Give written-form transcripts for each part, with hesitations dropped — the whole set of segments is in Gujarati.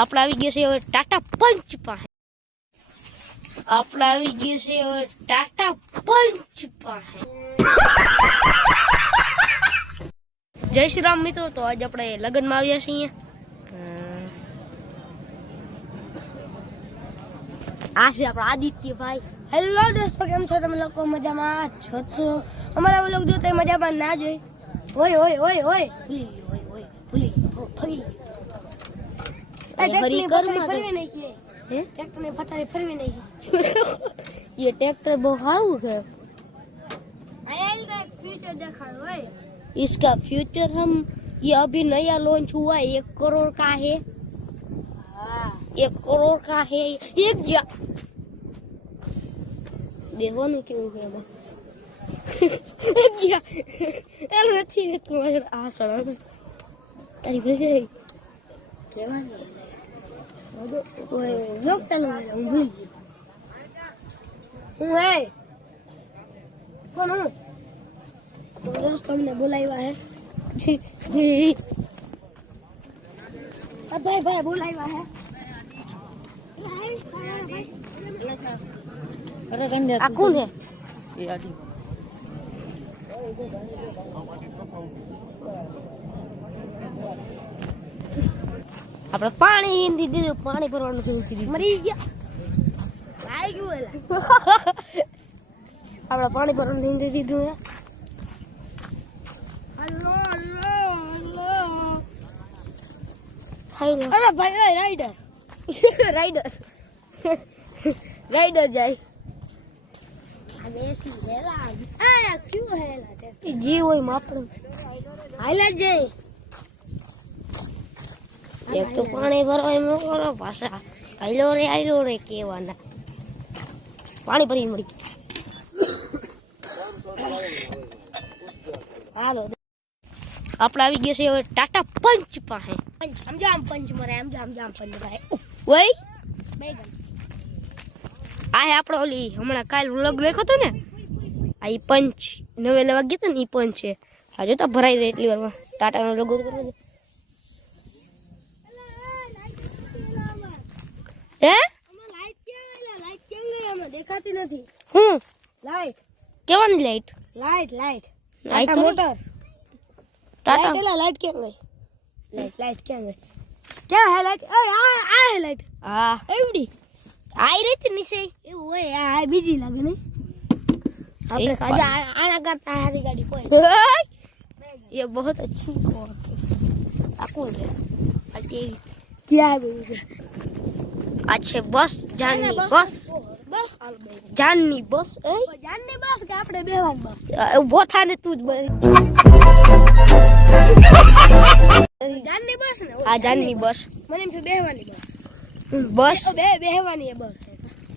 આપણે આવી ગયા છે હવે ટાટા પંચ પાસે. આપણે આવી ગયા છે હવે ટાટા પંચ પાસે. જય શ્રી રામ મિત્રો. તો આજે આપણે લગ્નમાં આવ્યા છીએ. આ છે આપણા આદિત્યભાઈ. હેલો દોસ્તો, કેમ છો તમે લોકો? મજામાં છો? અમારા વ્લોગ જોતા મજામાં ના જોઈ. ઓય ઓય ઓય ઓય ભૂલી ફરી ફરી કરમાં ફરવી નહીં કે ટ્રેક્ટર ને પથારી ફરવી નહીં. ये ट्रैक्टर बहुत सारू है. आयल का फ्यूचर दिखाओ ओए. इसका फ्यूचर हम ये अभी नया लॉन्च हुआ है, 1 करोड़ का है. हाँ 1 करोड़ का है. एक देवानु क्यों है वो? क्या एल નથી તમારે આ સળા તારી ભલે છે કેવાની ઓય લોક ચાલુ હું ભૂલી ગઈ. હું હે કોણ હું? તો દોસ્તો અમને બોલાવ્યા હે. ભાઈ ભાઈ બોલાવ્યા હે. અરે કંદે આ કોણ હે? એ આદી આપણે પાણી હિંદી દીધું, પાણી ભરવાનું શરૂ કરી દીધું. મરી ગયા લાઈ ગયું એલા. આપણે પાણી ભરવાનું હિંદી દીધું હે. Hello hello hello. હાલો અરે ભાઈ રાઈડર રાઈડર રાઈડર જાય. બેસી હેલા આ ક્યું હેલા તે જી હોય માપડું હાઈલા જઈ. એક તો પાણી ભરવા એમ કરો પાછા આઈલો રે કેવાના પાણી ભરી મળી. હાલો આપણે આવી ગયા છે હવે ટાટા પંચ પાસે. સમજો આમ પંચ મરે આમ જામ પંચ ભાઈ વઈ બેગન આ હે આપણો ઓલી હમણાં કાલ વ્લોગ રાખ્યો હતો ને, આ ઈ પંચ નવે લેવા ગયા હતા ને ઈ પંચ છે. આ જોતા ભરાઈ રહે એટલી વારમાં ટાટાનો લોગો કરો. હે આમાં લાઈટ ક્યાં ગઈ? લાઈટ ક્યાં ગઈ? આમાં દેખાતી નથી. હું લાઈટ કેવાની લાઈટ? લાઈટ આઈ તો મોટર ટાટા લાઈટ લાઈટ ક્યાં ગઈ? લાઈટ ક્યાં ગઈ? ક્યાં હે લાઈટ? ઓય આ હે લાઈટ. હા એવડી આઈ રહી હતી નીચે. એવું હોય આ બીજી લાગે નહીં. આપણે કાજા આના કરતા હારી ગાડી કોઈ. ये बहुत अच्छी बात है. આ કોણ છે? આ ટેરી ક્યાં ગયું છે? આ છે બસ જાનની બસ. બસ હાલ બે જાનની બસ. એ જાનની બસ કે આપણે બેવાની બસ? ઉભો થા ને તું જ જાનની બસ ને આ જાનની બસ. મને એમ છે બેહવાની બસ. બસ બેહવાની બસ.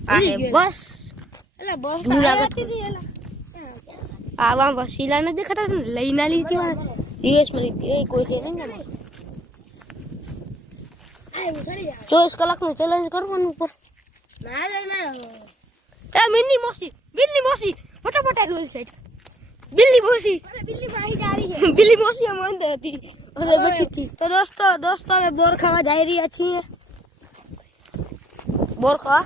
આ હે બસ. એટલે બસ જુનાગઢ. એલા આવા વસીલા ને દેખાતા ને લઈને લીધી વા દિવસમાં લીધી. એ કોઈ દે નહીં ને આ હું ચડી જા. 24 કલાકનું ચેલેન્જ કરવાનું ઉપર. ના ના એ મિની મોસી ફટાફટ રોલ સાઈડ બિલ્લી મોસી. અરે બિલ્લી ભાઈ जा रही है. બિલ્લી મોસી આમ અંદર હતી હવે બેઠી હતી. તો દોસ્તો અમે બોર ખાવા જઈ રહ્યા છીએ. બોર ખા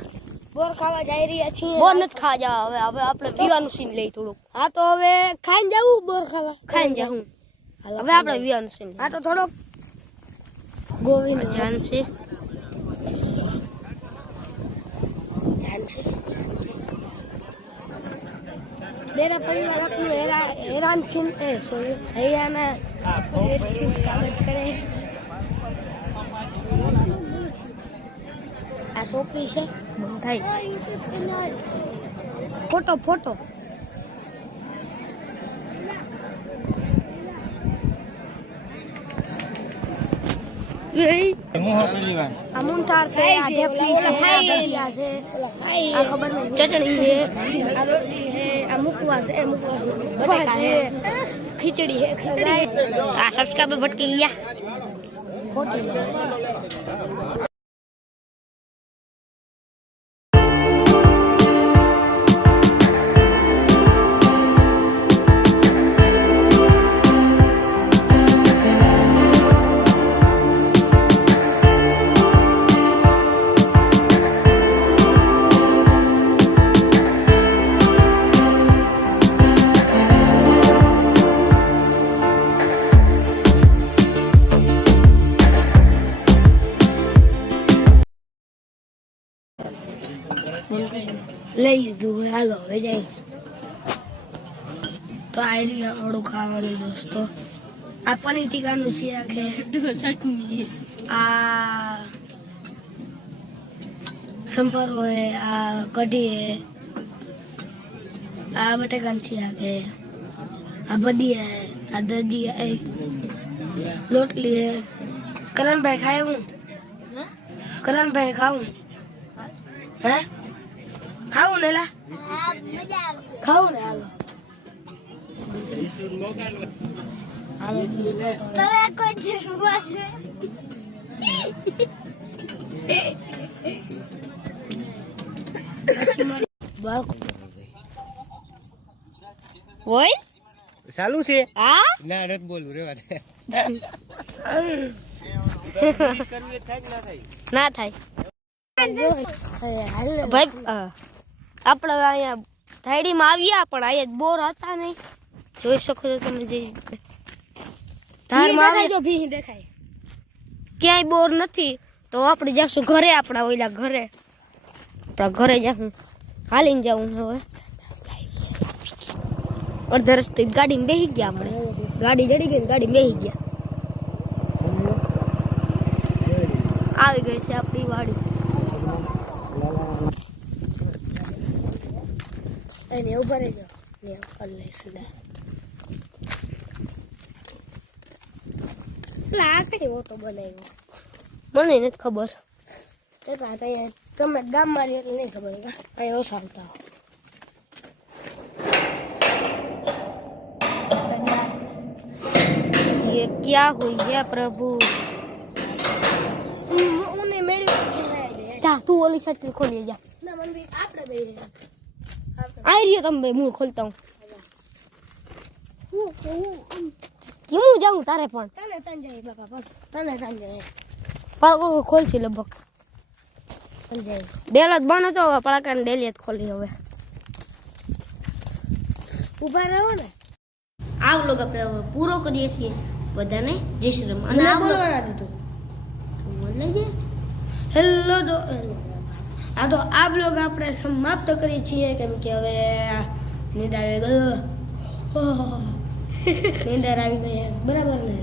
બોર ખાવા જઈ રહ્યા છીએ. બોર નથી ખા જા. હવે આપણે પીવાનું સીન લઈ થોડુંક હા તો હવે ખાઈને જાવું બોર ખાવા. ખાઈને જા. હું હવે આપણે પીવાનું સીન હા તો થોડોક ગોવિંદ જાન છે. मेरा परिवार अपने हैरान चिंते सोए हरियाणा स्वागत करे. આ છોકરી છે ફોટો આ મુંતાર છે, આ ઢેફલી છે, આ ગઢિયા છે, આ ખબર નહીં ચટણી છે, આ રોટલી છે, આ મુકવા છે, બટાકા છે, ખીચડી છે, આ સબસ્ક્રાઇબર ભટકી ગયા ખોટી લઈ લીધું હોય. હાલો હવે જાય. તો આ રહ્યું આપણું ખાવાનું દોસ્તો. આ પનીર ટીકાનું શાક છે. આ સંભારો है, આ કઢી है, આ બટાકાનું શાક है, આ ભજીયા है, આ દજીયા है, રોટલી है. કરણભાઈ ખાય હું? કરણભાઈ ખાવું? હે ખાવું ને લા? ખાવું ને? હાલો હાલો હોય ચાલુ છે હા ના નથી બોલવું રેવા દે ના થાય ભાઈ આપણે અહીંયા થાળીમાં આવ્યા પણ અહીંયા બોર હતા નહીં. જોઈ શકો છો તમે જે ધારમાં આવે ભી દેખાય. ક્યાંય બોર નથી તો આપણે જાશું ઘરે. આપણા ઓલા ઘરે આપણા ઘરે જાશું. હાલીને જવું હવે. અડધા રસ્તે ગાડીમાં બેસી ગયા. આપણે ગાડી ચડી ગઈ ને ગાડી બેસી ગયા. આવી ગઈ છે આપણી વાડી. એને ઉભા રહી જાઓ. ને કર લઈશું. આ કઈ ઓટો બનાવ્યો મને નથી ખબર. તમે ગામમાં રહી એટલે નહીં ખબર. અહીંયા ઓસાવતા ये क्या हुई है प्रभु? ઉને મેળી જા તું ઓલી સાઈડ ખોલી જા. ના મને બી આપણે બે આવી રહ્યો તમે બે. હું ખોલતા હું કેવું જાઉં તારે પણ તને તન જાય બાપા. બસ તને તન જાય. પાકો ખોલશે લગભગ. તન જાય. ડેલ જ બંધ હતો હવે પડાકાને ડેલી જ ખોલી. હવે ઉભા રહો ને. આ વ્લોગ આપણે હવે પૂરો કરીએ છીએ. બધાને જય શ્રી રામ. અને આ વ્લોગ હેલો આ તો આ બ્લોગ આપણે સમાપ્ત કરીએ છીએ કેમ કે હવે નીંદર આવી ગયો. નીંદર આવી ગઈ બરાબર ને?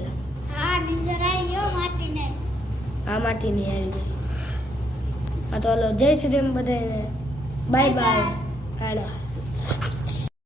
હા નીંદર આવી ગયો માટીને. આ માટીની આવી ગઈ. હા તો હલો જય શ્રી રામ બધાને. Bye bye. હાલો.